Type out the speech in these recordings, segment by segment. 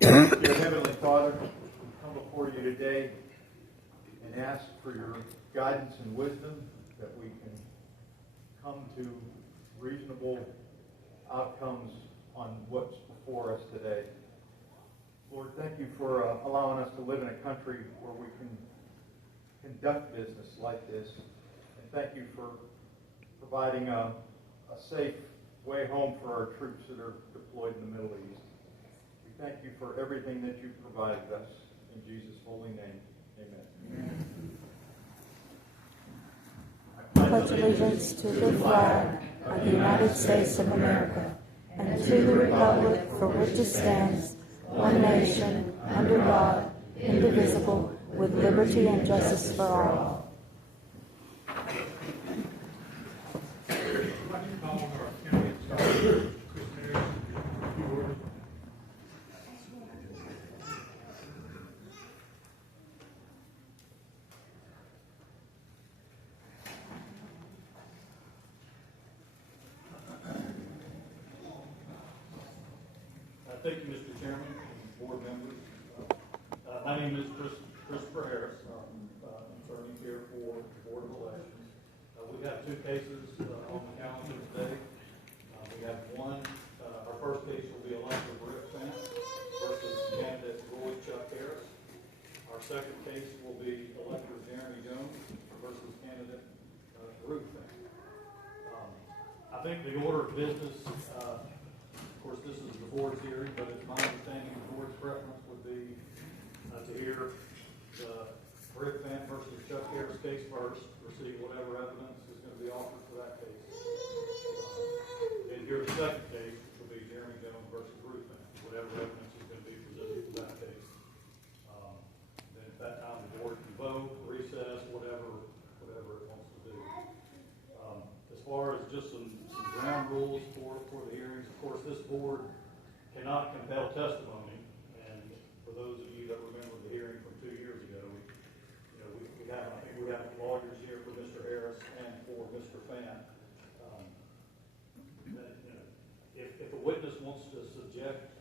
Dear Heavenly Father, we come before you today and ask for your guidance and wisdom that we can come to reasonable outcomes on what's before us today. Lord, thank you for allowing us to live in a country where we can conduct business like this. And thank you for providing a safe way home for our troops that are deployed in the Middle East. We thank you for everything that you've provided us. In Jesus' holy name, amen. I pledge allegiance to the flag of the United States of America and to the republic for which it stands, one nation, under God, indivisible, with liberty and justice for all. Thank you, Mr. Chairman and board members. My name is Christopher Harris. I'm attorney here for the Board of Elections. We have two cases on the calendar today. We have one. Our first case will be Elector Fant versus candidate Chuck Harris. Our second case will be Elector Jeremy Jones versus candidate Ruth Fant. I think the order of business. Of course, this is the board's hearing, but it's my understanding the board's preference would be to hear the Ruth Fant versus Chuck Harris case first, receive whatever evidence is going to be offered for that case. Then hear the second case, which will be Jeremy Jones versus Ruth Fant, whatever evidence is going to be presented for that case. Then at that time, the board can vote, recess, whatever it wants to do. As far as just some ground rules for the hearings, of course, this board cannot compel testimony. And for those of you that remember the hearing from 2 years ago, we have lawyers here for Mr. Harris and for Mr. Fant. If a witness wants to subject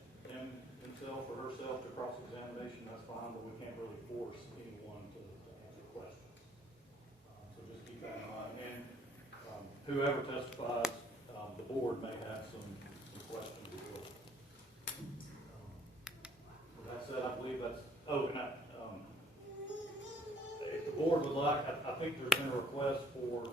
himself or herself to cross-examination, that's fine, but we can't really force anyone to answer questions. So just keep that in mind. And whoever testifies, the board may have some questions as well. With that said, I believe that's. If the board would like, I think there's been a request for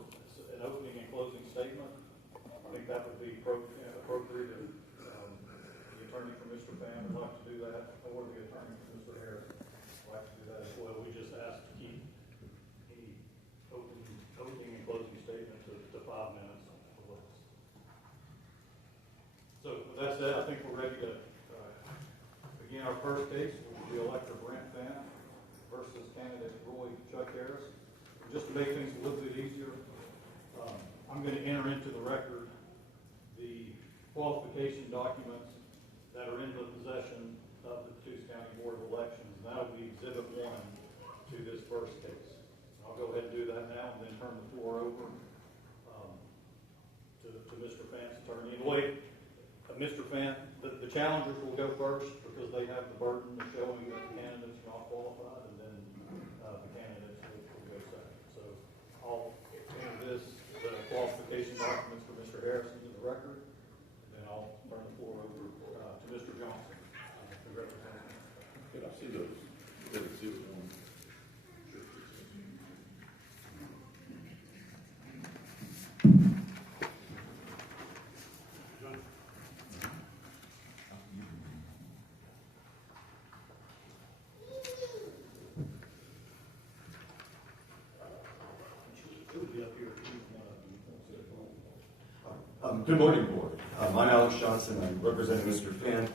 an opening and closing statement. I think that would be appropriate. If the attorney for Mr. Fant would like to do that, or the attorney for Mr. Harris would like to do that as well. We just ask to keep any opening and closing statement to 5 minutes. So with that said, I think we're ready to begin our first case, which will be Elector Fant versus candidate Chuck Harris. And just to make things a little bit easier, I'm going to enter into the record the qualification documents that are in the possession of the C.L.U.C.K County Board of Elections. And that will be Exhibit 1 to this first case. I'll go ahead and do that now and then turn the floor over to Mr. Fant's attorney. In a way, Mr. Fant, the challengers will go first because they have the burden of showing that the candidates are not qualified, and then the candidates will go second. So I'll enter the qualification documents for Mr. Harrison to the record, and then I'll turn the floor over to Mr. Johnson. Can I see those? Can I see those? Good morning, Board. I'm Alex Johnson. I'm representing Mr. Fant.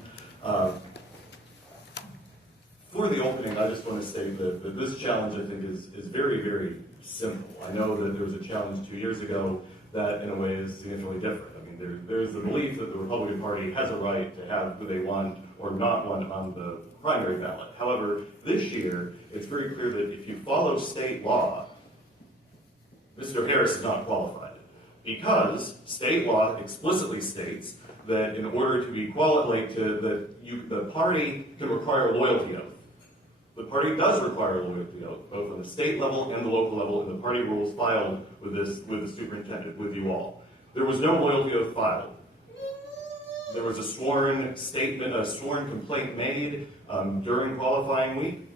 For the opening, I just want to say that this challenge, I think, is very, very simple. I know that there was a challenge 2 years ago that, in a way, is significantly different. I mean, there's the belief that the Republican Party has a right to have who they want or not want on the primary ballot. However, this year, it's very clear that if you follow state law, Mr. Harris is not qualified, because state law explicitly states that in order to be qualified, the party can require a loyalty oath. The party does require a loyalty oath, both on the state level and the local level, in the party rules filed with the superintendent, with you all. There was no loyalty oath filed. There was a sworn statement, a sworn complaint made during qualifying week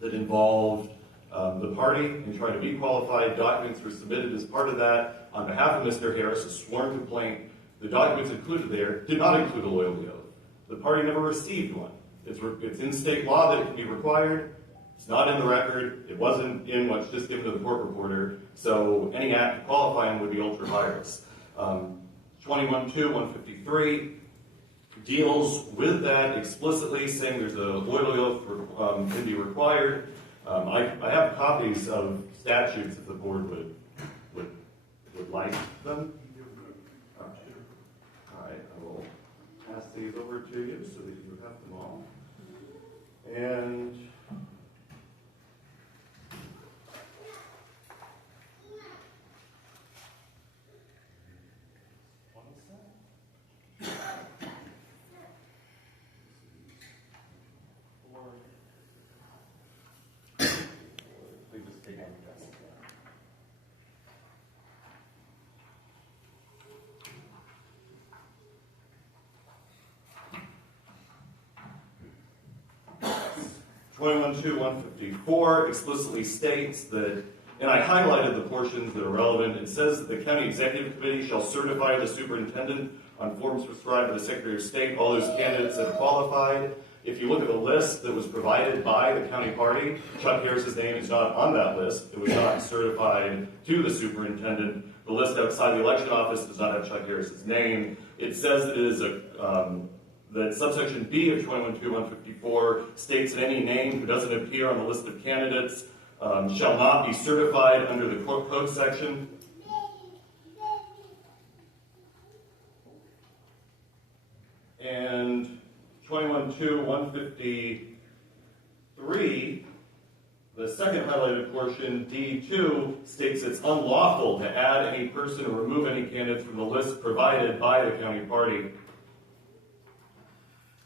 that involved the party in trying to be qualified. Documents were submitted as part of that on behalf of Mr. Harris, a sworn complaint. The documents included there did not include a loyalty oath. The party never received one. It's in state law that it can be required. It's not in the record. It wasn't in what's just given to the court reporter. So any act of qualifying would be ultra virus. 21-2-153 deals with that explicitly, saying there's a loyalty oath can be required. I have copies of statutes if the board would like them. All right, I will pass these over to you so that you have them all. And we just take on the desk. 21-2-154 explicitly states that, and I highlighted the portions that are relevant. It says that the county executive committee shall certify the superintendent on forms prescribed by the Secretary of State all those candidates that are qualified. If you look at the list that was provided by the county party, Chuck Harris's name is not on that list. It was not certified to the superintendent. The list outside the election office does not have Chuck Harris's name. It says that it is that subsection B of 21-2-154 states that any name who doesn't appear on the list of candidates shall not be certified under the code section. And 21-2-153, the second highlighted portion, D2, states it's unlawful to add any person or remove any candidate from the list provided by the county party.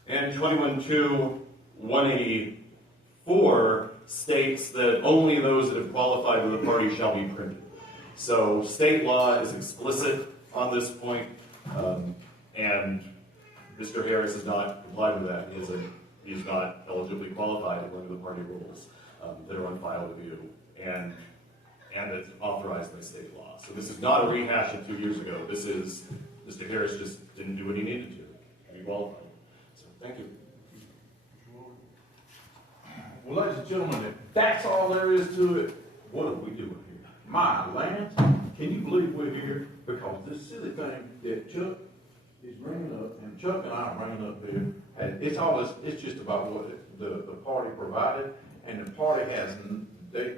And 21-2-184 states that only those that have qualified with the party shall be printed. So state law is explicit on this point, and Mr. Harris has not complied with that. He is not eligibly qualified according to the party rules that are on file with you, and it's authorized by state law. So this is not a rehash of 2 years ago. This is Mr. Harris just didn't do what he needed to be qualified. So thank you. Well, ladies and gentlemen, if that's all there is to it, what are we doing here? My land, can you believe we're here? Because this silly thing that Chuck is bringing up, and Chuck and I are bringing up here, and it's just about what the party provided, and the party hasn't, they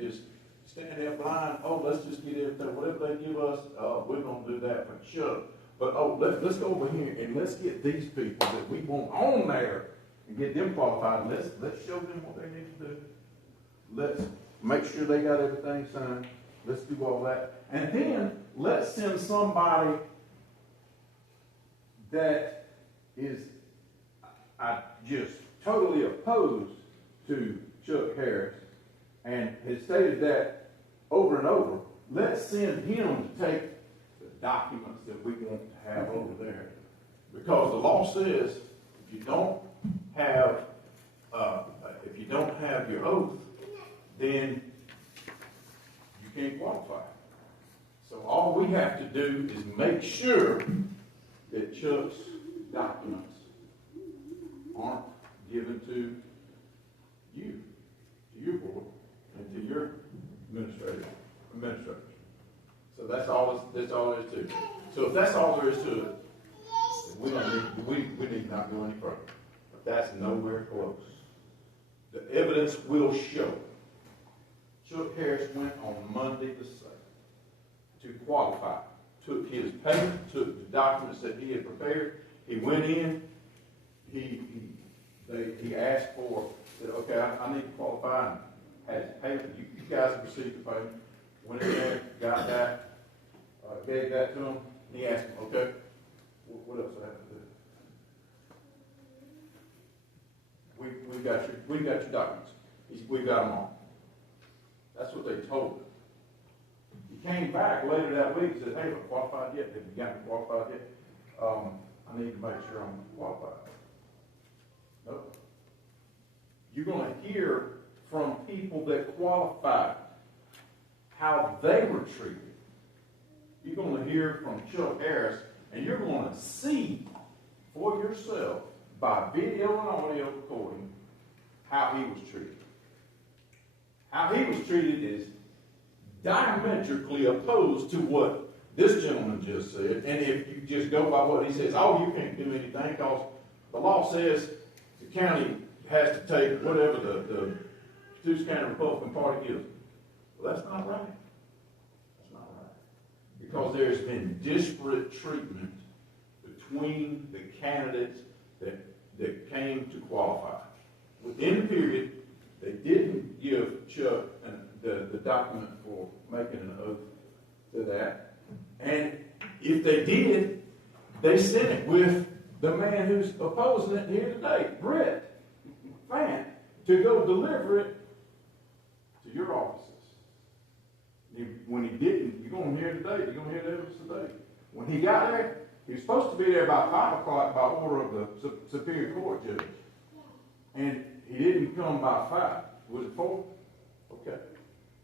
just stand there blind. Oh, let's just get everything, whatever they give us, we're gonna do that for Chuck. But let's go over here and let's get these people that we want on there and get them qualified. Let's show them what they need to do. Let's make sure they got everything signed. Let's do all that. And then let's send somebody that is just totally opposed to Chuck Harris and has stated that over and over. Let's send him to take the documents that we want to have over there. Because the law says if you don't have your oath, then you can't qualify. So all we have to do is make sure that Chuck's documents aren't given to you, to your board, and to your administrators. So that's all there is to it. So if that's all there is to it, then we need not go any further. But that's nowhere close. The evidence will show. Chuck Harris went on Monday the 2nd to qualify. Took his payment, took the documents that he had prepared. He went in. He asked for, said, okay, I need to qualify. Had his payment. You guys received the payment. Went in there, got that, gave that to him. And he asked him, okay, What else I have to do? We got your documents. We got them all. That's what they told him. He came back later that week and said, hey, we're qualified yet? Have you gotten qualified yet? I need to make sure I'm qualified. Nope. You're going to hear from people that qualified how they were treated. You're going to hear from Chuck Harris, and you're going to see for yourself by video and audio recording how he was treated. How he was treated is diametrically opposed to what this gentleman just said. And if you just go by what he says, oh, you can't do anything because the law says the county has to take whatever the C.L.U.C.K County Republican Party gives. Well, that's not right. That's not right. Because there's been disparate treatment between the candidates that came to qualify. Within the period, they didn't give Chuck the document for making an oath to that. And if they did, they sent it with the man who's opposing it here today, Brett Fant, to go deliver it to your offices. When he didn't, you're going to hear today, you're going to hear the evidence today. When he got there, he was supposed to be there by 5 o'clock by order of the Superior Court judge. And he didn't come by 5. Was it 4? Okay.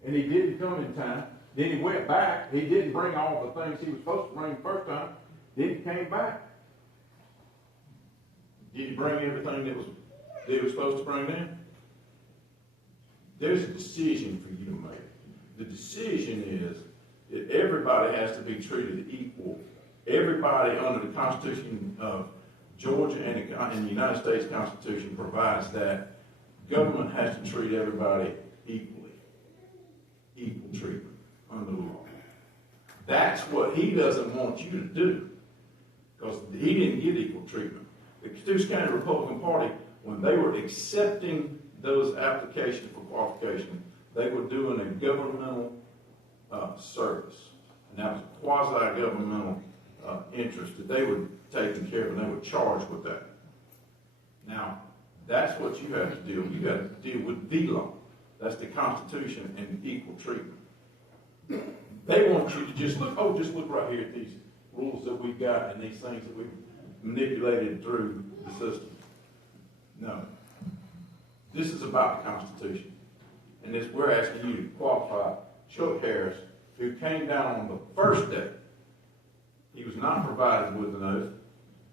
And he didn't come in time. Then he went back. He didn't bring all the things he was supposed to bring the first time. Then he came back. Did he bring everything that he was supposed to bring in? There's a decision for you to make. The decision is that everybody has to be treated equal. Everybody under the Constitution of Georgia and the United States Constitution provides that government has to treat everybody equally. Equal treatment under the law. That's what he doesn't want you to do, because he didn't get equal treatment. The C.L.U.C.K County Republican Party, when they were accepting those applications for qualification, they were doing a governmental service. And that was a quasi-governmental interest that they were taking care of, and they were charged with that. Now, that's what you have to deal with. You have to deal with the law. That's the Constitution and equal treatment. They want you to just look right here at these rules that we've got and these things that we've manipulated through the system. No. This is about the Constitution. And we're asking you to qualify Chuck Harris, who came down on the first day. He was not provided with an oath.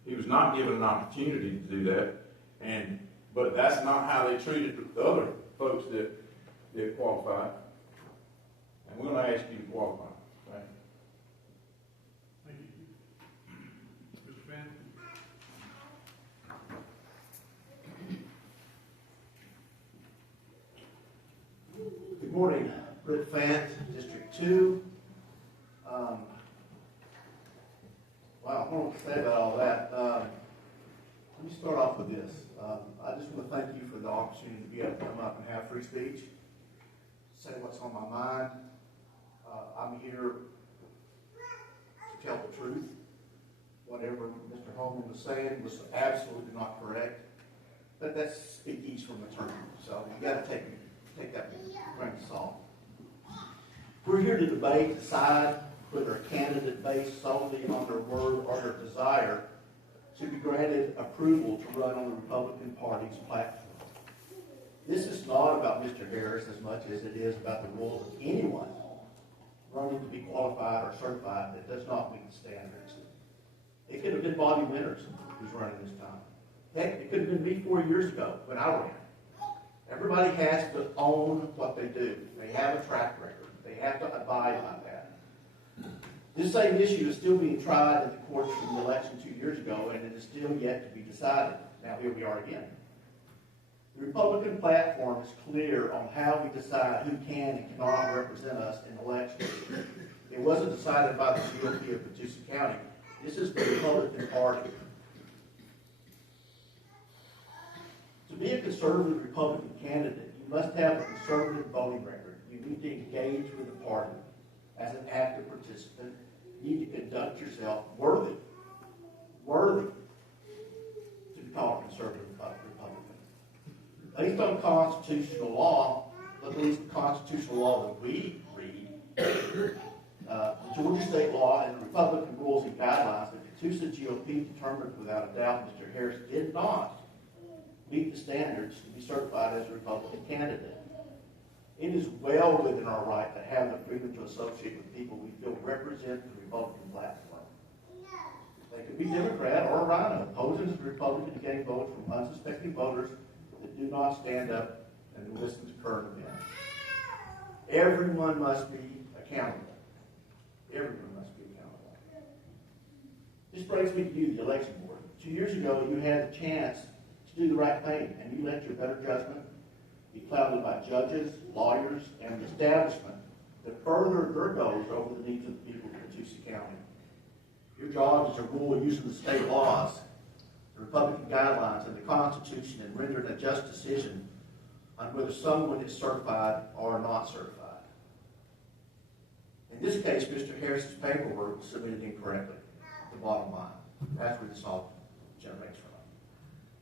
He was not given an opportunity to do that. But that's not how they treated the other folks that qualified. And we're going to ask you to qualify. Right? Thank you. Mr. Fant? Good morning, Ruth Fant, District 2. Wow, I don't know what to say about all that. Let me start off with this. I just want to thank you for the opportunity to be able to come up and have free speech, say what's on my mind. I'm here to tell the truth. Whatever Mr. Holman was saying was absolutely not correct. But that's speakeasy from attorney, so you got to take that with a grain of salt. We're here to debate, decide whether a candidate based solely on their word or their desire should be granted approval to run on the Republican Party's platform. This is not about Mr. Harris as much as it is about the role of anyone running to be qualified or certified that does not meet the standards. It could have been Bobby Winters who's running this time. Heck, it could have been me 4 years ago when I ran. Everybody has to own what they do. They have a track record. They have to abide by that. This same issue is still being tried in the courts from the election 2 years ago, and it is still yet to be decided. Now, here we are again. The Republican platform is clear on how we decide who can and cannot represent us in elections. It wasn't decided by the GOP of C.L.U.C. County. This is the Republican Party. To be a conservative Republican candidate, you must have a conservative voting record. You need to engage with the party as an active participant. You need to conduct yourself worthy worthy to be called a conservative Republican. Based on constitutional law, at least the constitutional law that we read, the Georgia state law and the Republican rules and guidelines, the C.L.U.C.K GOP determined without a doubt Mr. Harris did not meet the standards to be certified as a Republican candidate. It is well within our right to have the freedom to associate with people we feel represent the Republican platform. They could be Democrat or a Rhino, opposing the Republican to gain votes from unsuspecting voters that do not stand up and listen to current events. Everyone must be accountable. Everyone must be accountable. This brings me to you, the election board. 2 years ago, you had the chance to do the right thing, and you let your better judgment be clouded by judges, lawyers, and the establishment that furthered their goals over the needs of the people of C.L.U.C. County. Your job is to rule using the state laws, the Republican guidelines, and the Constitution, and render a just decision on whether someone is certified or not certified. In this case, Mr. Harris's paperwork was submitted incorrectly. The bottom line. That's where this all generates from.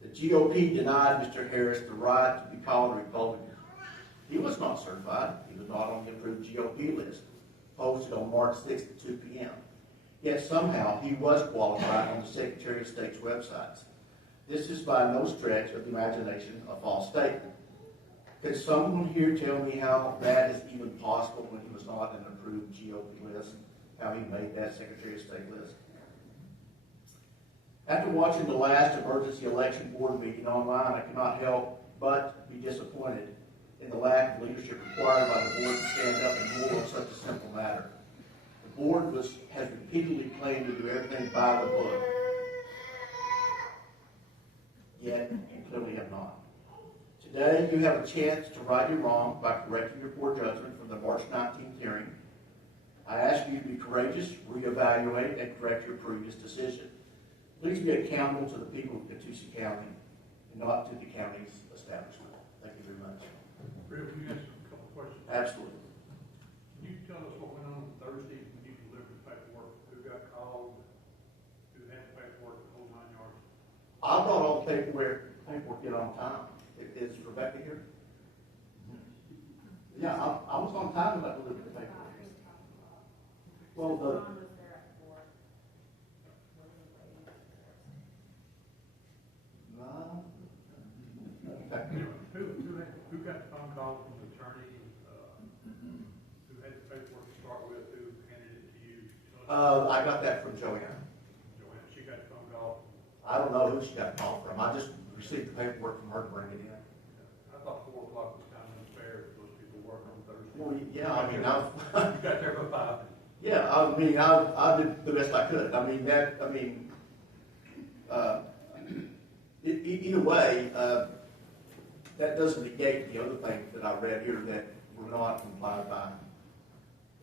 The GOP denied Mr. Harris the right to be called a Republican. He was not certified. He was not on the approved GOP list, posted on March 6th at 2 p.m. Yet somehow he was qualified on the Secretary of State's websites. This is by no stretch of the imagination a false statement. Could someone here tell me how that is even possible when he was not on an approved GOP list? How he made that Secretary of State list? After watching the last emergency election board meeting online, I cannot help but be disappointed in the lack of leadership required by the board to stand up and rule on such a simple matter. The board has repeatedly claimed to do everything by the book, yet you clearly have not. Today, you have a chance to right your wrong by correcting your poor judgment from the March 19th hearing. I ask you to be courageous, reevaluate, and correct your previous decision. Please be accountable to the people of C.L.U.C. County and not to the county's establishment. Thank you very much. Fred, can you ask a couple of questions? Absolutely. Can you tell us what went on Thursday when you delivered the paperwork? Who got called? Who had the paperwork, the whole 9 yards? I brought all the paperwork in on time. Is Rebecca here? Yeah, I was on time when I delivered the paperwork. Well, no. Okay. Anyway, who got the phone call from the attorney? Who had the paperwork to start with? Who handed it to you? I got that from Joanne. Joanne, she got the phone call. I don't know who she got a call from. I just received the paperwork from her to bring it in. I thought 4 o'clock was kind of unfair for those people working on Thursday. Well, yeah, I mean, You got there by 5. yeah, I mean, I did the best I could. Either way, that doesn't negate the other thing that I read here that were not complied by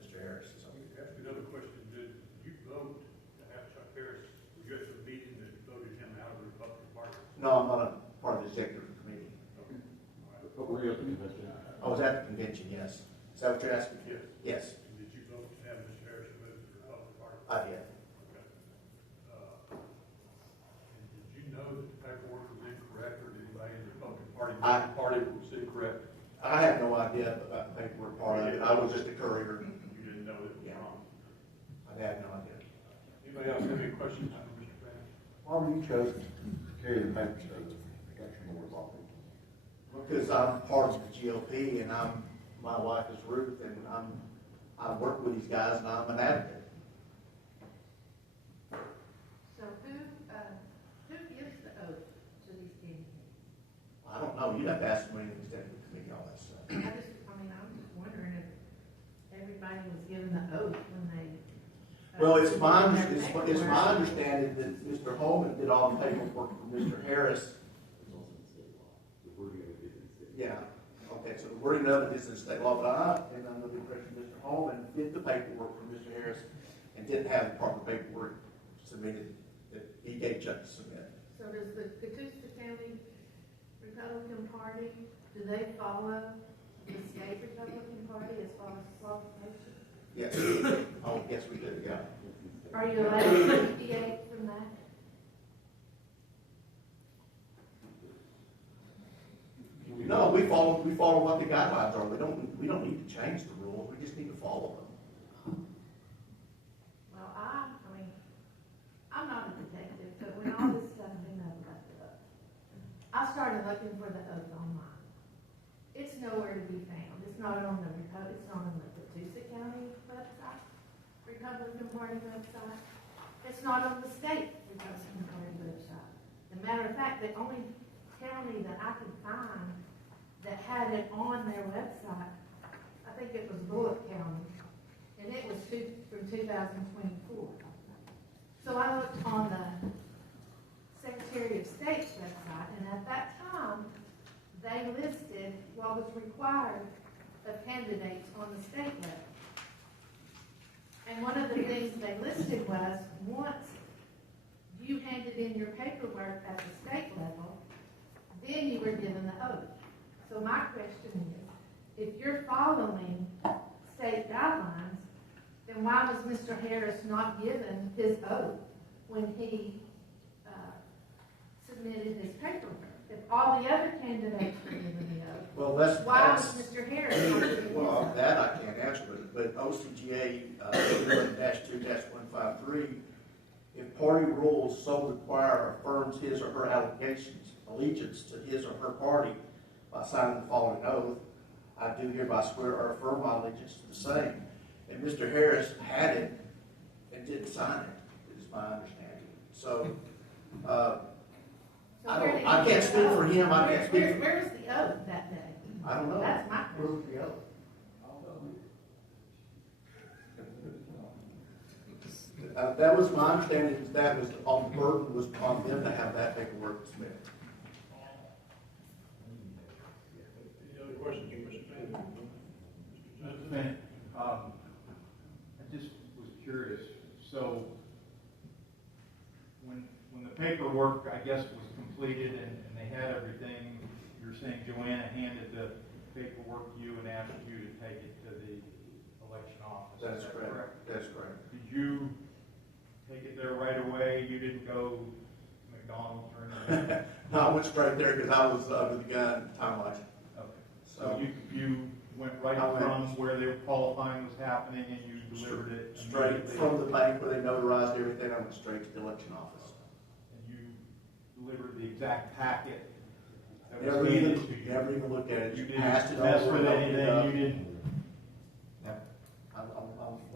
Mr. Harris. So. Ask you another question. Did you vote to have Chuck Harris? Were you at the meeting that voted him out of the Republican Party? No, I'm not a part of the executive committee. Okay. All right. But were you at the convention? I was at the convention, yes. Is that what you're asking? Yes. Yes, And did you vote to have Mr. Harris removed from the Republican Party? I did. Okay. And did you know that the paperwork was incorrect, or did anybody in the Republican Party was incorrect? I had no idea about the paperwork part of it. I was just a courier. You didn't know it was Yeah. wrong. I had no idea. Anybody else have any questions for Mr. Fant? Why were you chosen to carry the papers to the election board's office? Because I'm part of the GOP, and my wife is Ruth, and I work with these guys, and I'm an advocate. So who gives the oath to these candidates? I don't know. You'd have to ask them anything instead of committee, all that stuff. I'm just wondering if everybody was given the oath when they. Well, it's my understanding that Mr. Holman did all the paperwork for Mr. Harris. Yeah. Okay, so the wording of it is in state law, but I am under the impression Mr. Holman did the paperwork for Mr. Harris and didn't have the proper paperwork submitted that he gave Chuck to submit. So does the C.L.U.C. County Republican Party, do they follow the state Republican Party as far as qualifications? Yes. Oh, yes, we did, yeah. Are you allowed to deviate from that? No, we follow what the guidelines are. We don't need to change the rules, we just need to follow them. Well, I'm not a detective, but when all this stuff came up about the oath, I started looking for the oath online. It's nowhere to be found. It's not on the C.L.U.C.K County website, Republican Party website. It's not on the state Republican Party website. As a matter of fact, the only county that I could find that had it on their website, I think it was Bullock County, and it was from 2024. So I looked on the Secretary of State's website, and at that time, they listed what was required of candidates on the state level. And one of the things they listed was, once you handed in your paperwork at the state level, then you were given the oath. So my question is, if you're following state guidelines, then why was Mr. Harris not given his oath when he submitted his paperwork? If all the other candidates were given the oath, Well, why was Mr. Harris not given his well, oath? that I can't answer, but OCGA 81-2-153, if party rules so require affirms his or her allegiance to his or her party by signing the following oath, I do hereby swear or affirm my allegiance to the same. And Mr. Harris had it and didn't sign it, is my understanding. So, I can't speak for him, I can't speak for... Where was the oath that day? I don't know. That's my Where question. was the oath? That was my understanding, that was on the burden was on them to have that paperwork submitted. Any other questions, Mr. Fant? Mr. Fant, I just was curious. So, when the paperwork, I guess, was completed and they had everything, you're saying Joanna handed the paperwork to you and asked you to take it to the election office. That's Is that correct. That's correct. Did you take it there right away? You didn't go to McDonald's or anything? No, I went straight there because I was under the gun time-wise. Okay. So So you went right I went- from where the qualifying was happening and you delivered it straight immediately? from the bank where they notarized everything, I went straight to the election office. And you delivered the exact packet that was Never handed even, to you? never even looked at it. You Just didn't passed it mess over with and opened it up. anything, you didn't? I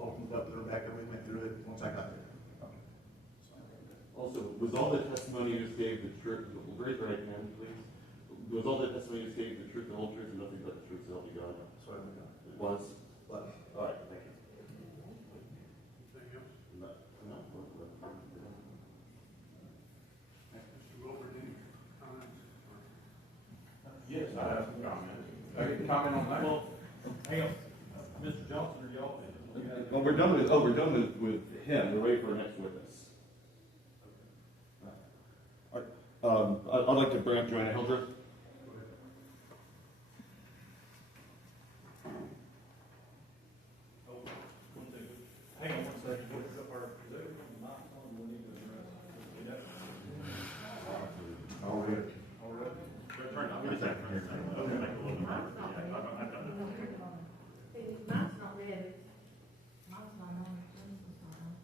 opened it up to Rebecca, we went through it once I got there. Also, was all the testimony you just gave the truth, raise your right hand, please. Was all the testimony you just gave the truth, the whole truth, and nothing but the truth, so help you God? That's what I got. It was? But All right, thank you. Anything else? No, no, Mr. Wilbur, any comments? Yes, I have some comments. I can comment on that? Well, hang on, Mr. Johnson, are y'all? Well, we're done with him, we're ready for our next witness. I'd like to bring up Joanna Hildreth. Hang on one second, what is up our, is everything not on, we need to address? All right. All right. Mine's not ready. Mine's not on. Mine's not on.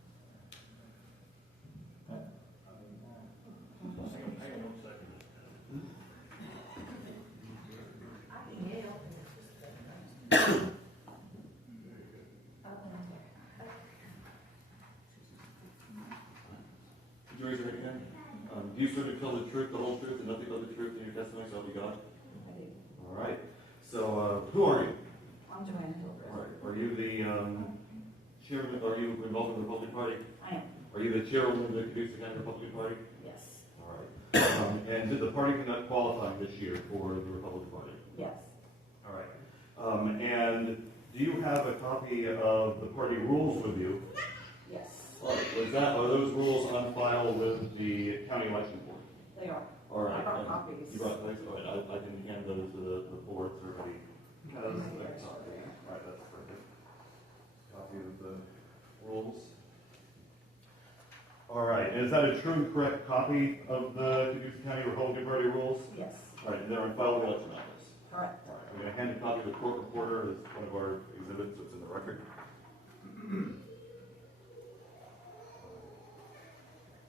Hang on one second. I can yell. Could you raise your right hand? Do you swear to tell the truth, the whole truth, and nothing but the truth in your testimony, so help you God? I do. All right. So, who are you? I'm Joanna Hildreth. All right. Are you the chairman? Are you involved in the Republican Party? I am, Are you the chairwoman of the C.L.U.C.K Republican Party? yes, All right. And did the party conduct qualifying this year for the Republican Party? yes, All right. And do you have a copy of the party rules with you? yes, All right. Are those rules on file with the county election board? they are. All right. I brought copies. You brought those? All right. I can hand those to the board so everybody knows. Right here. All right. That's perfect. Copy of the rules. All right. And is that a true and correct copy of the C.L.U.C. County Republican Party rules? Yes, All right. And they're on file with the election office. Correct. All right, I'm going to hand a copy to the court reporter as one of our exhibits that's in the record.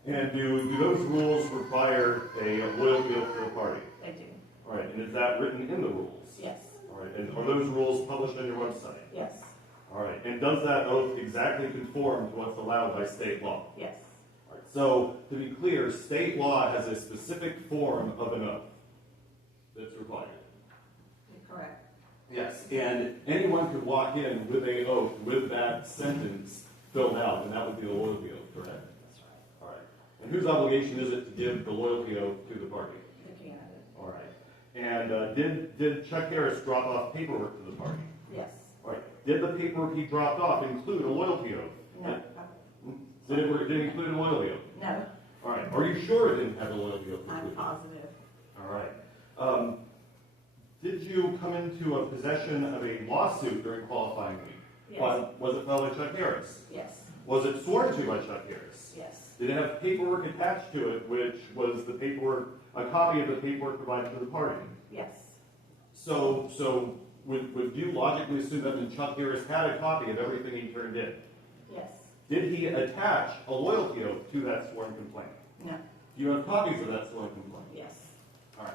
And do those rules require a loyalty oath to the party? They do. All right, and is that written in the rules? Yes. All right, and are those rules published on your website? Yes. All right, and does that oath exactly conform to what's allowed by state law? Yes. All right, so to be clear, state law has a specific form of an oath that's required. Correct. Yes, and anyone could walk in with a oath with that sentence filled out, and that would be the loyalty oath, correct? That's right. All right. And whose obligation is it to give the loyalty oath to the party? The candidate. All right. And did Chuck Harris drop off paperwork to the party? Yes. All right. Did the paperwork he dropped off include a loyalty oath? No. Did it include a loyalty oath? No. All right. Are you sure it didn't have a loyalty oath? I'm included? positive. All right. Did you come into a possession of a lawsuit during qualifying week? Yes. Was it filed by Chuck Harris? Yes. Was it sworn to by Chuck Harris? Yes. Did it have paperwork attached to it, which was the paperwork, a copy of the paperwork provided to the party? Yes. So would you logically assume that then Chuck Harris had a copy of everything he turned in? Yes. Did he attach a loyalty oath to that sworn complaint? No. Do you have copies of that sworn complaint? Yes. All right.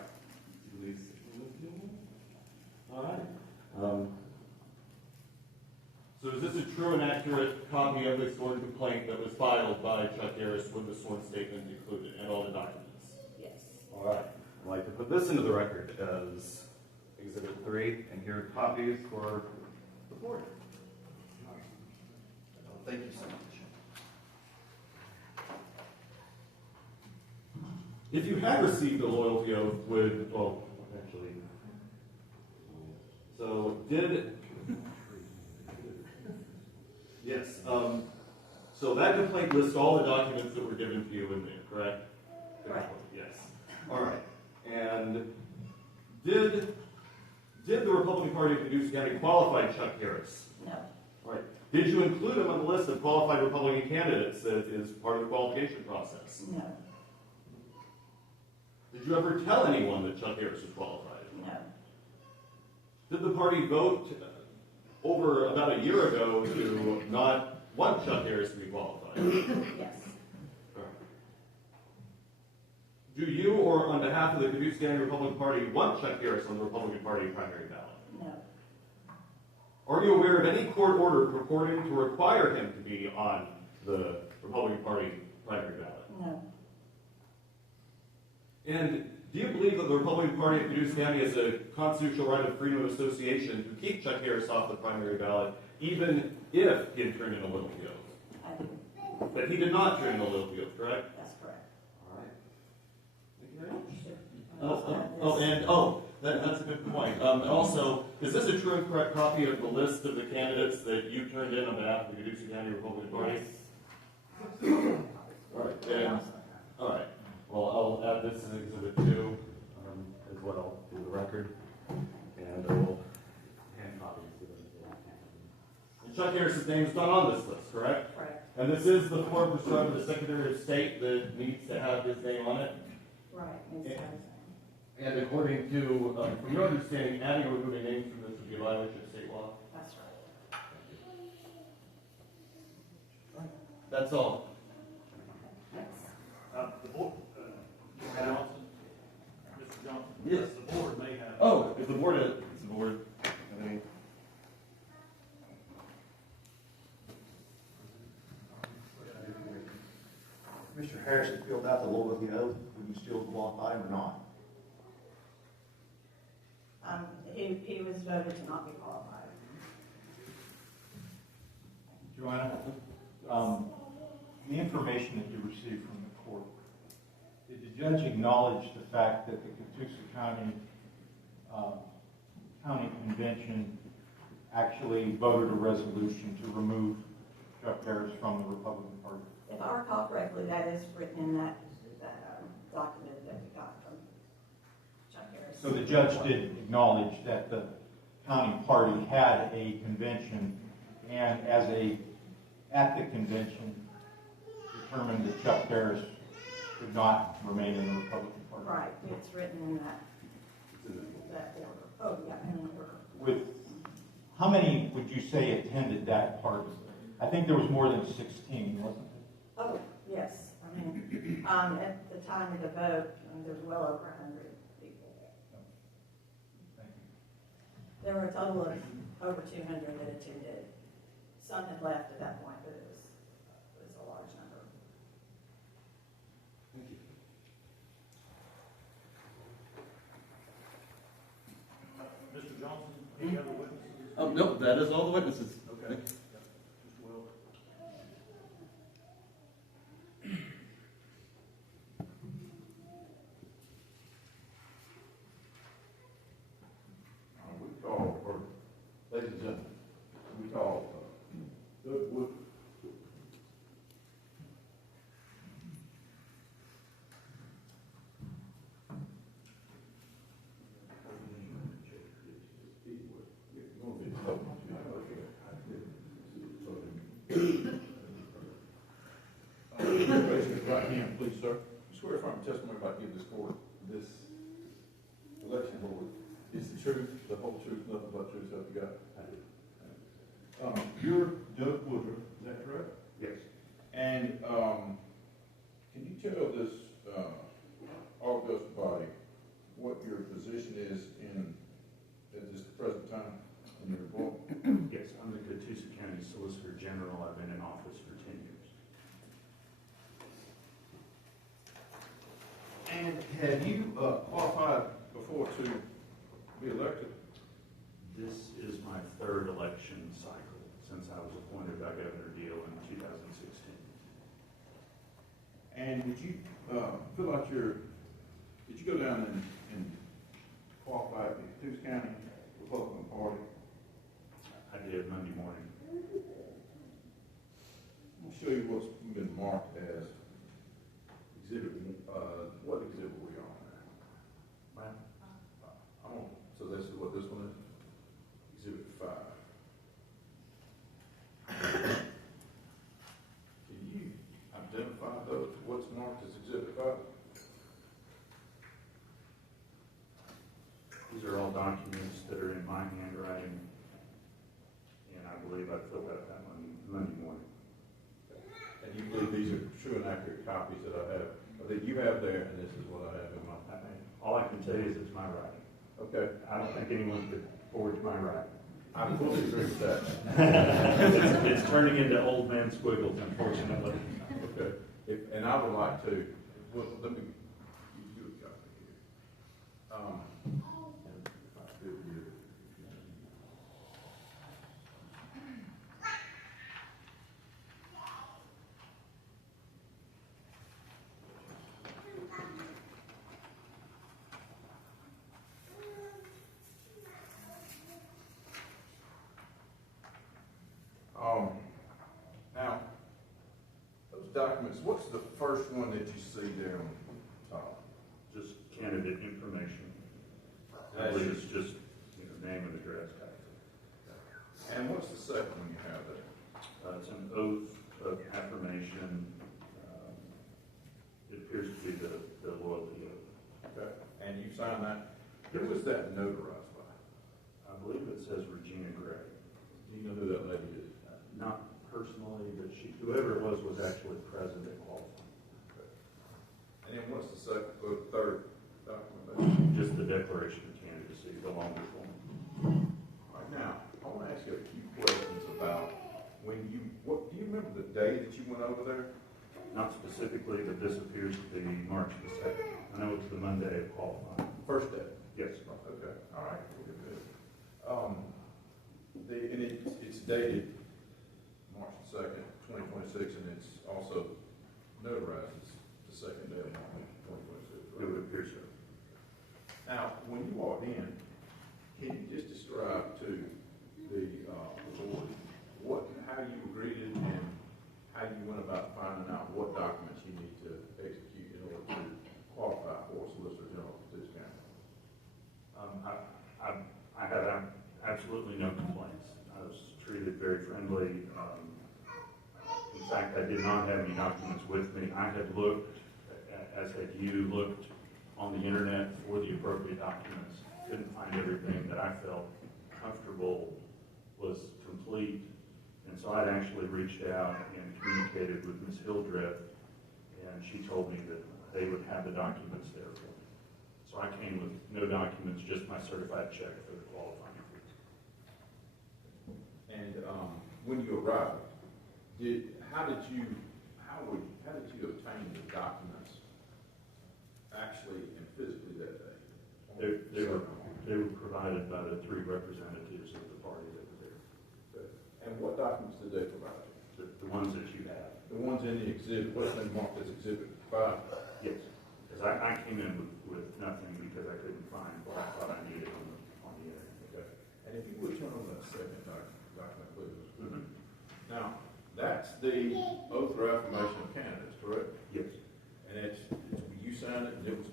All right. So is this a true and accurate copy of the sworn complaint that was filed by Chuck Harris with the sworn statement included and all the documents? Yes. All right. I'd like to put this into the record as Exhibit 3, and here are copies for the board. Thank you so much. If you had received a loyalty oath, actually, so yes, so that complaint lists all the documents that were given to you in there, correct? Correct. Yes. All right. And did the Republican Party of C.L.U.C.K County qualify Chuck Harris? No. All right. Did you include him on the list of qualified Republican candidates that is part of the qualification process? No. Did you ever tell anyone that Chuck Harris was qualified? No. Did the party vote over about a year ago to not want Chuck Harris to be qualified? Yes. Do you, or on behalf of the C.L.U.C.K County Republican Party, want Chuck Harris on the Republican Party primary ballot? No. Are you aware of any court order purporting to require him to be on the Republican Party primary ballot? No. And do you believe that the Republican Party of C.L.U.C. County has a constitutional right of freedom of association to keep Chuck Harris off the primary ballot, even if he had turned in a loyalty oath? I do. But he did not turn in a loyalty oath, correct? That's correct. All right. Thank you very much. That's a good point. And also, is this a true and correct copy of the list of the candidates that you turned in on behalf of the C.L.U.C. County Republican Party? All right. And, all right. Well, I'll add this as Exhibit 2 as well to the record, and I will hand copies to them. And Chuck Harris's name is not on this list, correct? Correct. And this is the form prescribed by the Secretary of State that needs to have his name on it. Right. Makes sense. And according to, from your understanding, adding or removing names from this would be a violation of state law? That's right. That's all. The board, Mr. Johnson? Mr. Johnson? Yes. The board may have. Oh, is the board, I mean, If Mr. Harris had filled out the loyalty oath, would you still qualify him or not? He was voted to not be qualified. Joanna, the information that you received from the court, did the judge acknowledge the fact that the C.L.U.C. County Convention actually voted a resolution to remove Chuck Harris from the Republican Party? If I recall correctly, that is written in that document that we got from Chuck Harris. So the judge did acknowledge that the county party had a convention, and at the convention determined that Chuck Harris could not remain in the Republican Party. Right, it's written in that order. Oh, yeah, and With, how many would you say attended that party? I think there was more than 16, wasn't there? oh, yes, I mean, at the time of the vote, there's well over 100 people. Thank you. There were a total of over 200 that attended. Some had left at that point, but it was a large number. Mr. Johnson, any other witnesses? No, that is all the witnesses. Okay. Thank you. Mr. Will? We call, or, ladies and gentlemen, we call Doug Wood. Raise your right hand, please, sir. Swear affirm testimony about you this court, this election board is the truth, the whole truth, nothing but truth, so help you God. You're Doug Woodruff, is that correct? Yes. And, can you tell this, august body what your position is at this present time in your report? Yes, I'm the C.L.U.C.K County Solicitor General. I've been in office for 10 years. And have you, qualified before to be elected? This is my third election cycle since I was appointed by Governor Deal in 2016. And did you, fill out did you go down and qualify at the C.L.U.C. County Republican Party? I did Monday morning. I'll show you what's been marked as exhibit, what exhibit were you on there? Well, I'm on, so this is what this one is? Exhibit 5. Can you identify what's marked as exhibit 5? these are all documents that are in my handwriting, and I believe I filled out that Monday morning. And you believe these are true and accurate copies that I have, or that you have there, and this is what I have in my. All I can tell you is it's my writing. Okay. I don't think anyone could forge my writing. I fully agree with that. It's turning into old man squiggles, unfortunately. Okay. And I would like to, well, let me, you do a copy here. If I could here. Now, those documents, what's the first one that you see there on top? Just candidate information. I believe it's just name and address. And what's the second one you have there? It's an oath of affirmation. It appears to be the loyalty oath. Okay. And you signed that? Who was that notarized by? I believe it says Regina Gray. Do you know who that lady is? Not personally, but whoever it was actually present at qualifying. Okay. And then what's the second or third document? Just the declaration of candidacy, the longer form. All right, now, I want to ask you a few questions about do you remember the day that you went over there? Not specifically, but this appears to be March the 2nd. I know it's the Monday of qualifying. First day? Yes. Okay, all right, good, good. And it's dated March the 2nd, 2026, and it's also notarized as the second day of March 2026. It would appear so. Now, when you walked in, can you just describe to the board how you were greeted and how you went about finding out what documents you need to execute in order to qualify for Solicitor General for this county? I had absolutely no complaints. I was treated very friendly. In fact, I did not have any documents with me. I had looked, as had you, looked on the internet for the appropriate documents, couldn't find everything that I felt comfortable was complete. And so I'd actually reached out and communicated with Ms. Hildreth, and she told me that they would have the documents there for me. So I came with no documents, just my certified check for the qualifying fees. And when you arrived, how did you obtain the documents actually and physically that day? They were provided by the 3 representatives of the party that were there. Okay. And what documents did they provide you? The ones that you have. The ones in the exhibit, what's been marked as exhibit 5? Yes. Because I came in with nothing because I couldn't find what I thought I needed on the internet. Okay. And if you would turn on that second document, please. Mm-hmm. Now, that's the oath or affirmation of candidates, correct? Yes. And you signed it, and it was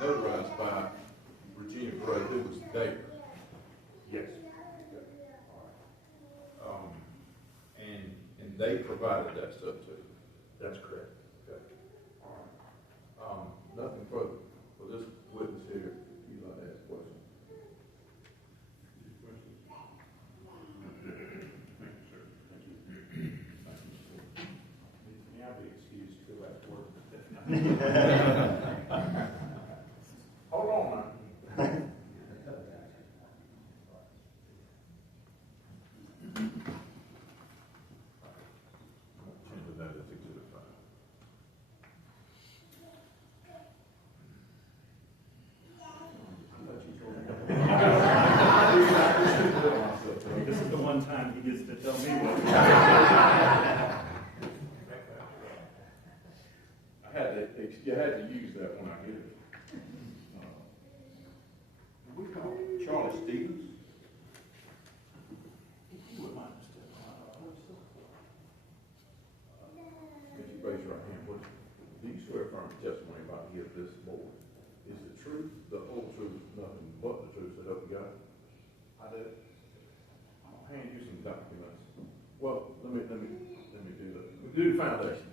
notarized by Regina Gray, who was there. Yes. And they provided that stuff to you. That's correct. Okay. All right. Nothing further for this witness here. If you'd like to ask a question. Thank you, sir. Thank you. May I be excused to go back to work? Hold on now. That is exhibit 5. This is the one time he gets to tell me what. You had to use that when I did it. We call Charlie Stevens. You would mind just could you raise your right hand, please? Do you swear affirm the testimony about to give this board is the truth, the whole truth, nothing but the truth, so help you God? I do. I'll hand you some documents. Well, let me do that. We do the foundation.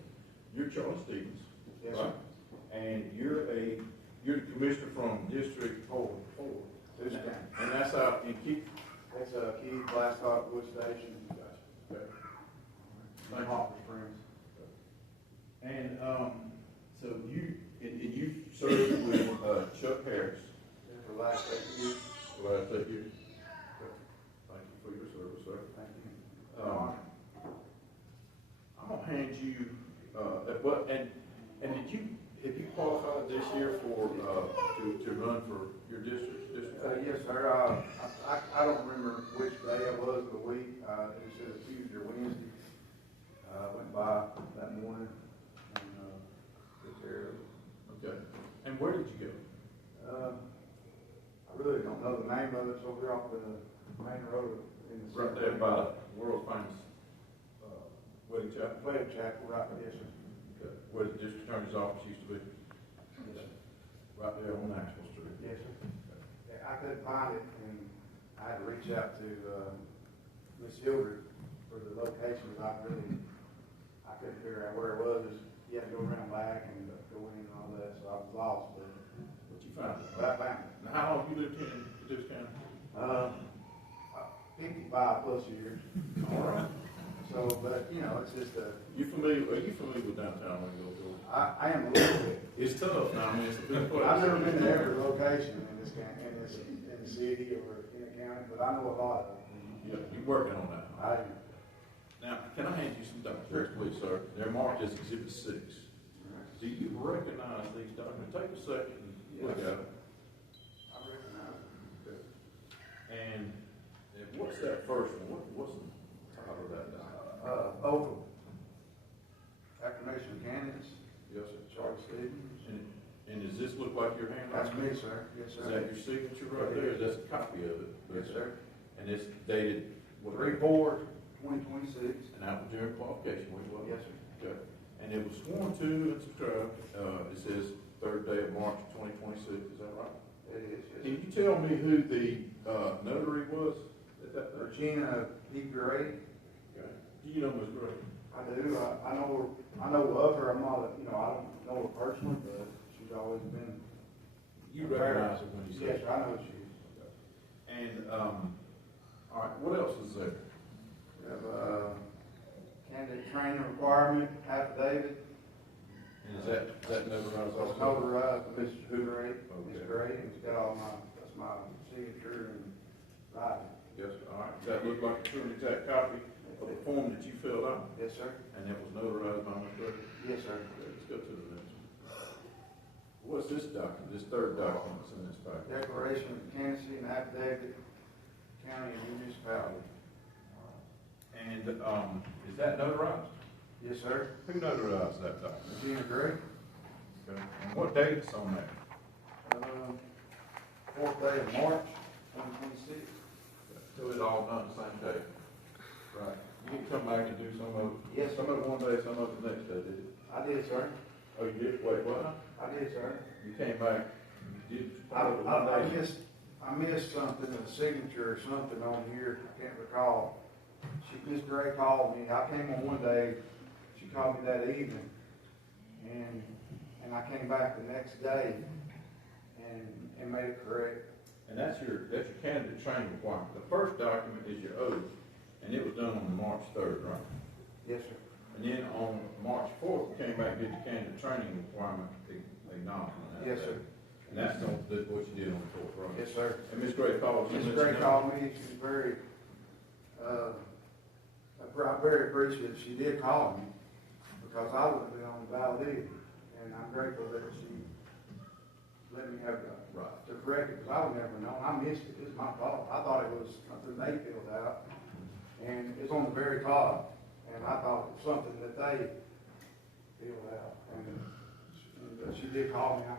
You're Charlie Stevens. Yes, right? sir. And you're the commissioner from District 4. And that's out in Keith. That's Key, Blastock, Wood Station, Okay. Hopper Springs. And so you served with Chuck Harris For the last 8 years. for the last 8 years. Thank you for your service, sir. Thank you. I'm gonna hand you and have you qualified this year for to run for your district? Yes, sir. I don't remember which day it was of the week. It said Tuesday or Wednesday. I went by that morning and took care of it. Okay. And where did you go? I really don't know the name of it. It's over off the main road in the Right there by world famous wedding chapel. Wedding chapel, right there, yes, sir. Okay. Where the district attorney's office used to be. Yes, sir. Right there on Maxwell Street. Yes, sir. Yeah, I couldn't find it, and I had to reach out to Ms. Hildreth for the location. I couldn't figure out where it was. You had to go around back and go in and all that, so I was lost. But you found it? I found it. Now, how long have you lived here in this county? 55 plus years. All right. So, but it's just Are you familiar with downtown Lincoln? I am a little bit. It's tough now. I mean, it's a big place. I've never been to every location in this county, in the city or in the county, but I know a lot of them. Yeah, you're working on that. I do. Now, can I hand you some documents, please, sir? They're marked as Exhibit 6. Do you recognize these documents? Take a second and look at them. I recognize them. Okay. And what's that first one? What's the title of that document? Oval. Affirmation of candidates. Yes, sir. Charlie Stevens. And does this look like your handwriting? That's me, sir. Yes, sir. Is that your signature right there? That's a copy of it? Yes, sir. And it's dated, what? 3/4/2026. And that was during qualification, was it? Yes, sir. Okay. And it was sworn to and subscribed, it says 3rd day of March 2026, is that right? It is, yes. Can you tell me who the notary was at that time? Regina P. Gray. Okay. Do you know Ms. Gray? I do. I know of her. I'm not, I don't know her personally, but she's always been You recognize recognize it when you say Yes, it. sir, I know what she is. And, all right, what else is there? We have a candidate training requirement affidavit. And is that notarized So it's also? notarized by Mr. Gray. Okay. It's great, and it's got all that's my signature and writing. Yes, all right. Does that look like a true and exact copy of the form that you filled out? Yes, sir. And that was notarized by Mr. Gray? Yes, sir. Okay, let's go to the next one. What's this document, this third document that's in this packet? Declaration of candidacy and affidavit, county and municipality. And, is that notarized? Yes, sir. Who notarized that document? Gina Gray. Okay. And what date is on that? 4th day of March, 2026. So it's all done the same day? Right. You can come back and do some of it? Yes, Some of it one day, some of it the next day, did you? I did, sir. Oh, you did? Wait, what? I did, sir. You came back, you did part of it I one day? missed something, a signature or something on here, I can't recall. Miss Gray called me, I came on one day, she called me that evening, and I came back the next day and made it correct. And that's your candidate training requirement. The first document is your oath, and it was done on March 3rd, right? Yes, sir. And then on March 4th, you came back and did the candidate training requirement acknowledgement. Yes, sir. And that's what you did on the 4th, right? Yes, sir. And Ms. Gray called you? Miss Gray called me, she was very, I'm very appreciative, she did call me, because I wouldn't have been on the ballot either, and I'm grateful that she let me have the right to correct it, because I would never know, I missed it, it's my fault, I thought it was something they filled out, and it's on the very top, and I thought it was something that they filled out, and she did call me, I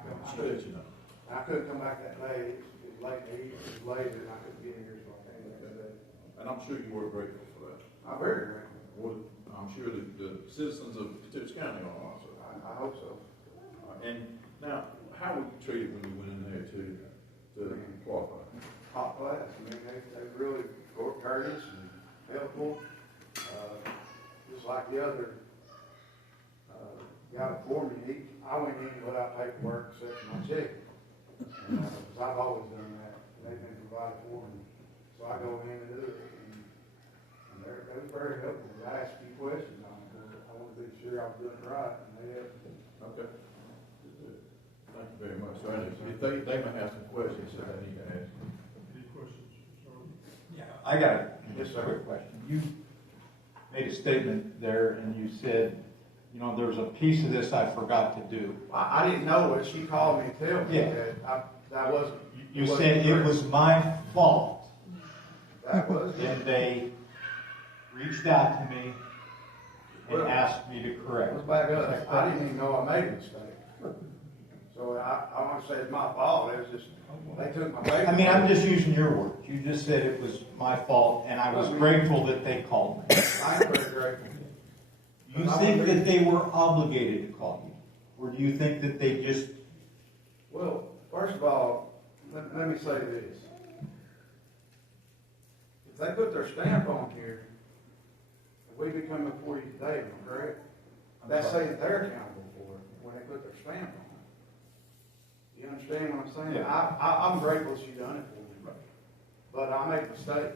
couldn't come back that day, it was late in the evening, it was late, and I couldn't get here, so I came back that day. And I'm sure you were grateful for that. I'm very grateful. Well, I'm sure that the citizens of Peters County are also. I hope so. And now, how were you treated when you went in there to qualify? Top class, I mean, they really courteous and helpful, just like the other, guy before me, I went in without paperwork except for my check. Because I've always done that, and they've been provided for me, so I go in and do it, and they were very helpful. I asked a few questions on it, because I wanted to be sure I was doing it right, and they helped me. Okay. Thank you very much. So if they may have some questions that they need to ask. Any questions? Yeah, I got a Yes, sir. quick question. You made a statement there and you said, you know, there's a piece of this I forgot to do. I didn't know it, she called me and told me Yeah. that wasn't. You said it was my fault. That was. And they reached out to me and Well, asked me to correct. Let's back up. I didn't even know I made a mistake. So I want to say it's my fault. It was just, they took my paper. I mean, I'm just using your words. You just said it was my fault and I was grateful that they called me. I'm very grateful. Do you think that they were obligated to call you? Or do you think that they just... Well, first of all, let me say this. If they put their stamp on here, if we be coming before you today, am I correct? That's saying they're accountable for it when they put their stamp on it. You understand what I'm saying? Yeah. I'm grateful she done it for me. But I made a mistake.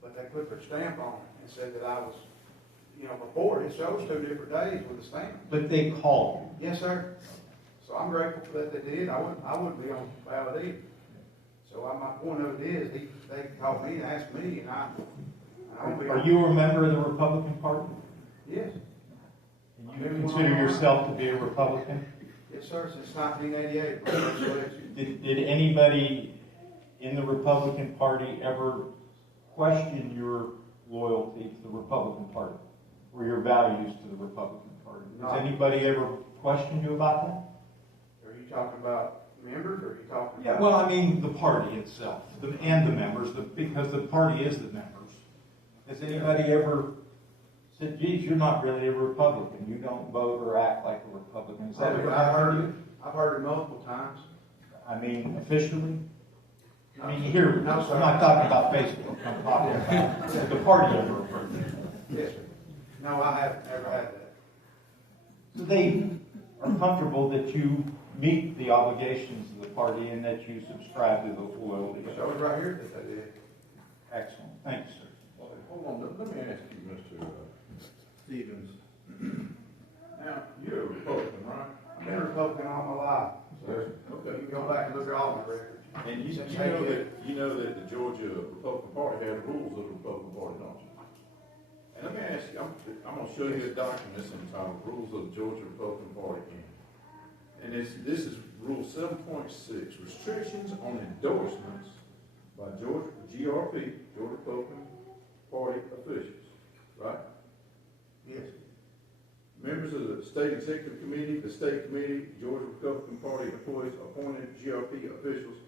But they put their stamp on it and said that I was, you know, before it shows 2 different days with a stamp. But they called you. Yes, sir. So I'm grateful for that they did. I wouldn't be on the ballot either. So my point of it is, they called me and asked me, and I don't be. Are you a member of the Republican Party? Yes. And you consider yourself to be a Republican? Yes, sir, since 1988, my first election. Did anybody in the Republican Party ever question your loyalty to the Republican Party or your values to the Republican Party? No. Has anybody ever questioned you about that? Are you talking about members, or are you talking Yeah, about? well, I mean, the party itself, and the members, because the party is the members. Has anybody ever said, geez, you're not really a Republican, you don't vote or act like a Republican? Has that ever happened to you? I've heard it multiple times. I mean, officially? I mean, here, No, sir. I'm not talking about Facebook, I'm talking about the party ever approved. Yes, sir. No, I haven't ever had that. So they are comfortable that you meet the obligations of the party and that you subscribe to those loyalties. Show it right here that they did. Excellent. Thank you, sir. Well, hold on, let me ask you, Mr. Stevens. Now, you're a Republican, right? I've been a Republican all my life. Okay. You can go back and look at all my records. And you know that the Georgia Republican Party has rules of the Republican Party, don't you? And let me ask you, I'm going to show you a document that's entitled Rules of the Georgia Republican Party. And this is Rule 7.6, Restrictions on Endorsements by GRP, Georgia Republican Party officials, right? Yes. Members of the State Executive Committee, the State Committee, Georgia Republican Party employees, appointed GRP officials,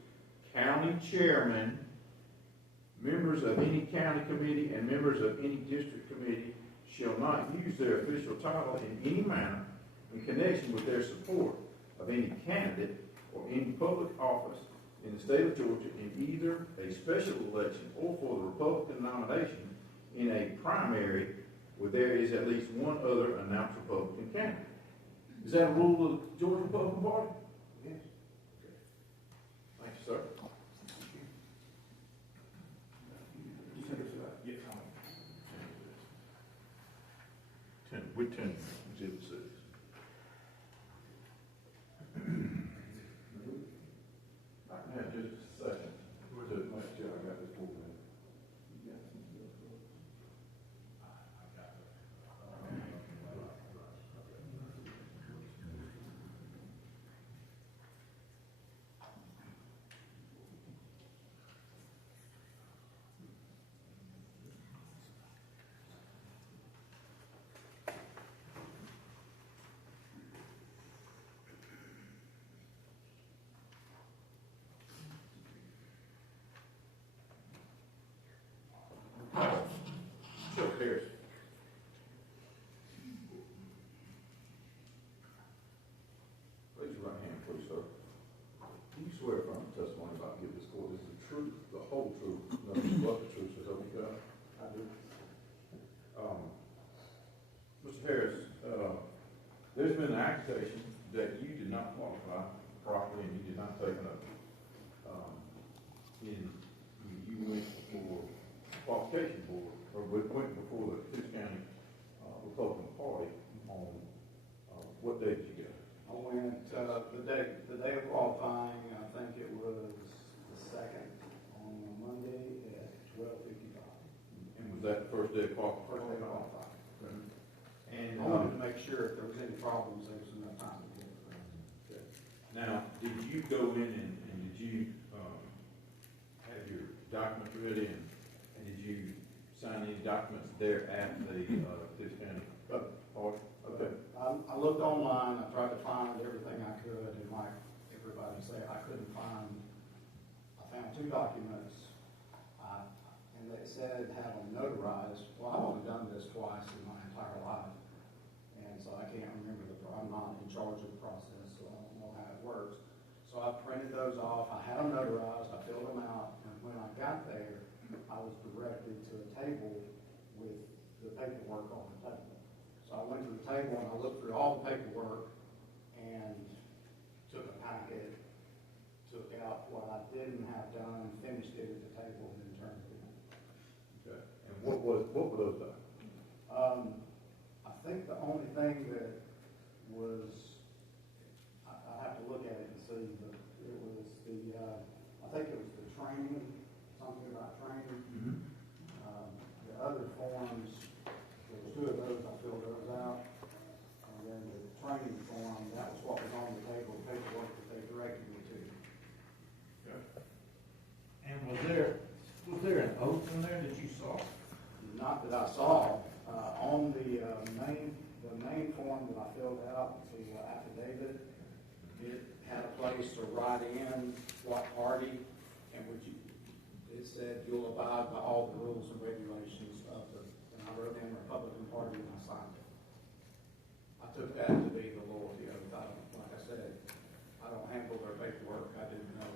county chairman, members of any county committee, and members of any district committee shall not use their official title in any manner in connection with their support of any candidate or any public office in the state of Georgia in either a special election or for the Republican nomination in a primary where there is at least one other announced Republican candidate. Is that a rule of the Georgia Republican Party? Yes. Okay. Thank you, sir. We're 10, exhibit 6. I can have just a second to make sure I got this board in. Chuck Harris. Raise your right hand, please, sir. Do you swear affirm the testimony about giving this court is the truth, the whole truth, nothing but the truth, so help me God? I do. Mr. Harris, there's been an accusation that you did not qualify properly and you did not take an oath. You went before qualification board, or went before the C.L.U.C.K County Republican Party on, what day did you go? I went, the day of qualifying, I think it was the second, on a Monday at 12:55. And was that the first day of qualifying? First day of qualifying. And, I wanted to make sure if there was any problems, there was enough time to get it. okay. Now, did you go in and did you, have your documents ready and did you sign these documents there at the, C.L.U.C. County Party? Okay. I looked online, I tried to find everything I could, and like everybody said, I couldn't find, I found two documents, and they said have them notarized. Well, I've only done this twice in my entire life, and so I can't remember I'm not in charge of the process, so I don't know how it works. So I printed those off, I had them notarized, I filled them out, and when I got there, I was directed to a table with the paperwork on the table. So I went to the table and I looked through all the paperwork and took a packet, took out what I didn't have done, finished it at the table, and then turned it in. Okay. And what were those documents? I think the only thing that was, I have to look at it and see, but it was the, I think it was the training, something about training. Mm-hmm. The other forms, there was two of those, I filled those out. And then the training form, that was what was on the table, the paperwork that they directed me to. Okay. And was there an oath in there that you saw? Not that I saw, on the main form that I filled out, the affidavit, it had a place to write in what party, and it said you'll abide by all the rules and regulations of and I wrote in Republican Party and I signed it. I took that to be the loyalty oath. Like I said, I don't handle their paperwork, I didn't know.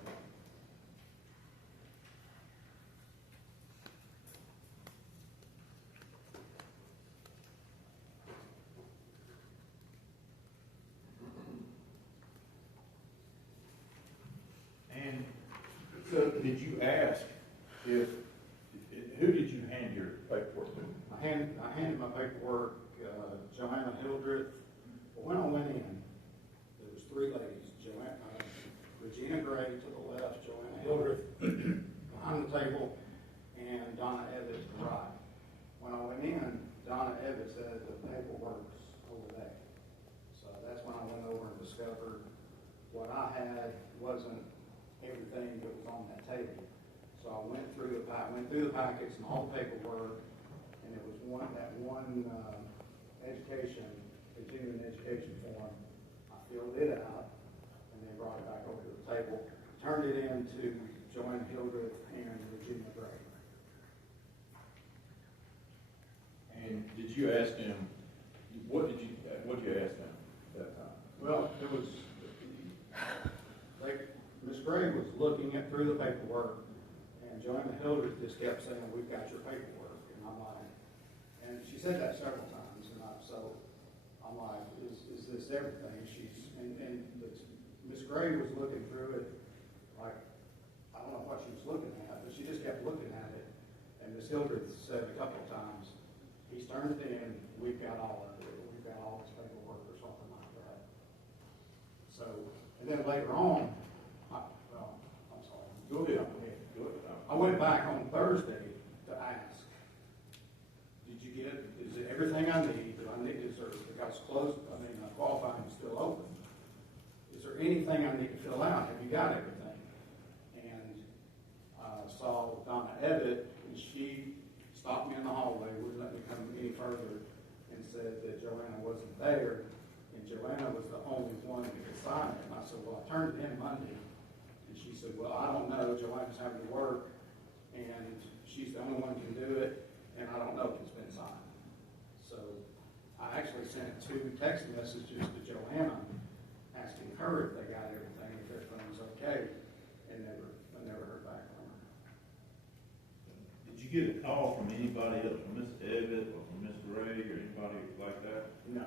So did you ask if, who did you hand your paperwork to? I handed my paperwork, Joanna Hildreth. When I went in, there was three ladies, Regina Gray to the left, Joanna Hildreth behind the table, and Donna Evans to the right. When I went in, Donna Evans said the paperwork's over there. So that's when I went over and discovered what I had wasn't everything that was on that table. So I went through the packets and all the paperwork, and it was one continuing education form. I filled it out, and then brought it back over to the table, turned it in to Joanna Hildreth and Virginia Gray. And did you ask them, what did you ask them at that time? Well, it was, Ms. Gray was looking through the paperwork, and Joanna Hildreth just kept saying, "We've got your paperwork," and I'm like, and she said that several times, and I'm like, is this everything? And Ms. Gray was looking through it, like, I don't know what she was looking at, but she just kept looking at it, and Ms. Hildreth said a couple of times, "He's turned it in, we've got all of it, we've got all his paperwork," or something like that. So, and then later on, I'm sorry. Go ahead. I went back on Thursday to ask, is it everything I need? Because qualifying is still open. Is there anything I need to fill out? Have you got everything? And saw Donna Ebbett, and she stopped me in the hallway, wouldn't let me come any further, and said that Joanna wasn't there, and Joanna was the only one that could sign it. And I said, well, I turned it in Monday. And she said, well, I don't know, Joanna's having to work, and she's the only one who can do it, and I don't know if it's been signed. So I actually sent 2 text messages to Joanna, asking her if they got everything, if everything was okay, and I never heard back from her. Did you get a call from anybody else, from Miss Evans or from Miss Gray or anybody like that? No.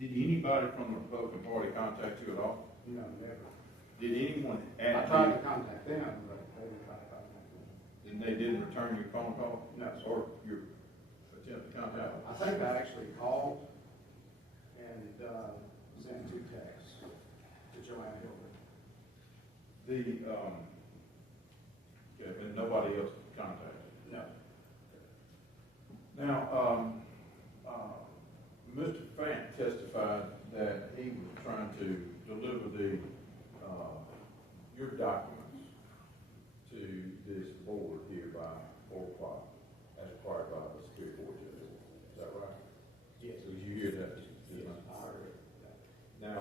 Did anybody from the Republican Party contact you at all? No, never. Did anyone I tried to contact them, but they didn't try to contact me. And they didn't return your phone call? No. Or your attempt to contact them? I think I actually called and sent 2 texts to Joanna Hildreth. And nobody else contacted? No. Now, Mr. Fant testified that he was trying to deliver your documents to this board here by 4 o'clock, as required by the Superior Court judge. Is that right? Yes. So you hear that? Yes, I heard it. Now,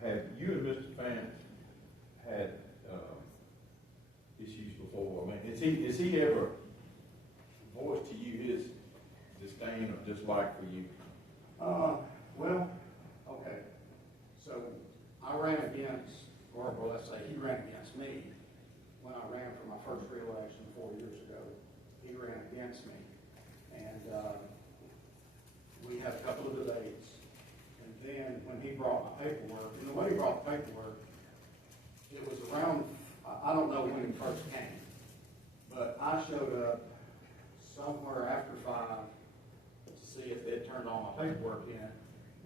have you and Mr. Fant had issues before? I mean, has he ever voiced to you his disdain or dislike for you? Well, okay. So I ran against, or let's say he ran against me when I ran for my first reelection 4 years ago. He ran against me, and we had a couple of debates. And then when he brought my paperwork, and the way he brought the paperwork, it was around, I don't know when he first came, but I showed up somewhere after 5 to see if they'd turned all my paperwork in.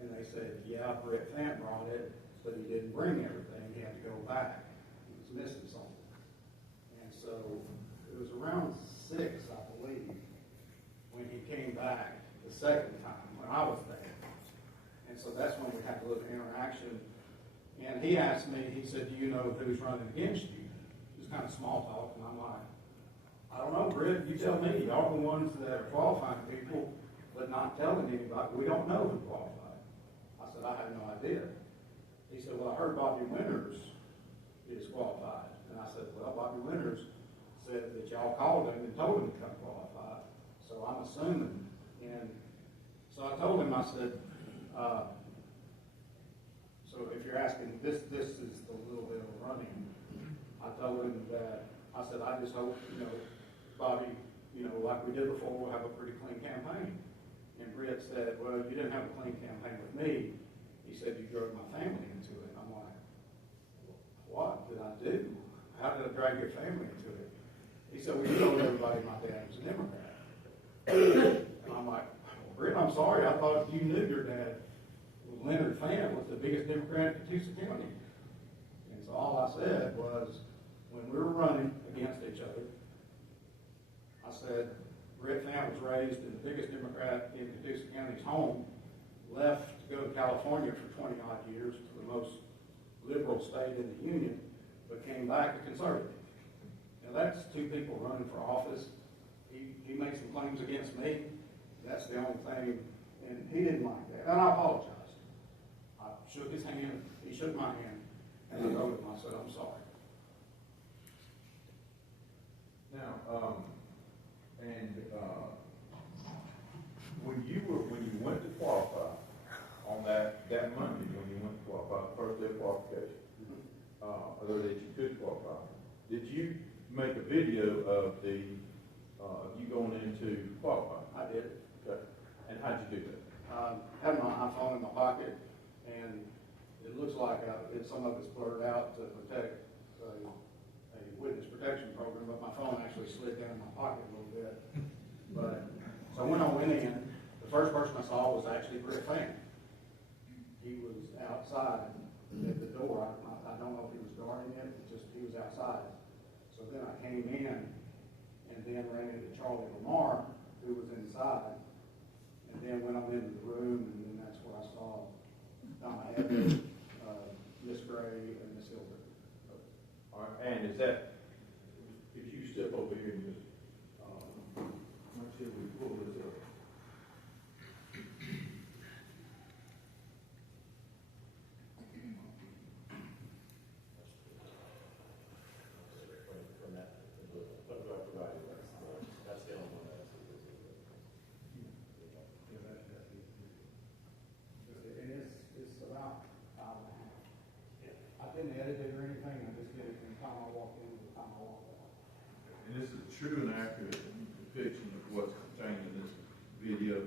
And they said, yeah, Brett Fant brought it, but he didn't bring everything. He had to go back. He was missing something. And so it was around 6, I believe, when he came back the second time, when I was there. And so that's when we had a little interaction. And he asked me, he said, do you know who's running against you? It was kind of small talk, and I'm like, I don't know, Brett, you tell me. Y'all are the ones that are qualifying people, but not telling anybody. We don't know who qualified. I said, I had no idea. He said, well, I heard Bobby Winters is qualified. And I said, well, Bobby Winters said that y'all called him and told him to come qualified. So I'm assuming. And so I told him, I said, so if you're asking, this is the little bit of running. I told him that, I said, I just hope, Bobby, like we did before, we'll have a pretty clean campaign. And Britt said, well, you didn't have a clean campaign with me. He said, you drove my family into it. I'm like, what did I do? how did I drag your family into it? He said, well, you told everybody my dad was a Democrat. And I'm like, well, Britt, I'm sorry, I thought you knew your dad was Leonard Fant, was the biggest Democrat in C.L.U.C.K. County. And so all I said was, when we were running against each other, I said, Britt Fant was raised in the biggest Democrat in C.L.U.C.K. County's home, left to go to California for 20 odd years, to the most liberal state in the Union, but came back a conservative. Now that's two people running for office. He made some claims against me. That's the only thing, and he didn't like that. And I apologized. I shook his hand, he shook my hand, and I told him, I said, I'm sorry. Now, when you went to qualify on that Monday, when you went to qualify, first day of qualification, or that you could qualify, did you make a video of you going into qualifying? I did. Okay. And how'd you do that? Had my iPhone in my pocket, and it looks like some of it's blurred out to protect a witness protection program, but my phone actually slid down in my pocket a little bit. But so when I went in, the first person I saw was actually Britt Fant. He was outside at the door. I don't know if he was guarding it, just he was outside. So then I came in and then ran into Charlie Lamar, who was inside, and then went on into the room, and then that's where I saw Donna Evans, Miss Gray, and Miss Hilbert. All right, and is that, if you step over here and just, let's see if we pull this up. It's about an hour and a half. I didn't edit it or anything, I just did it from the time I walked in to the time I walked out. And this is a true and accurate depiction of what's contained in this video,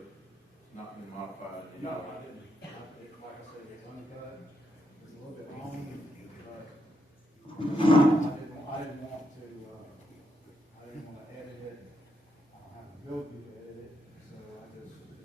not been modified. No, I didn't. Like I said, it's uncut, it's a little bit long,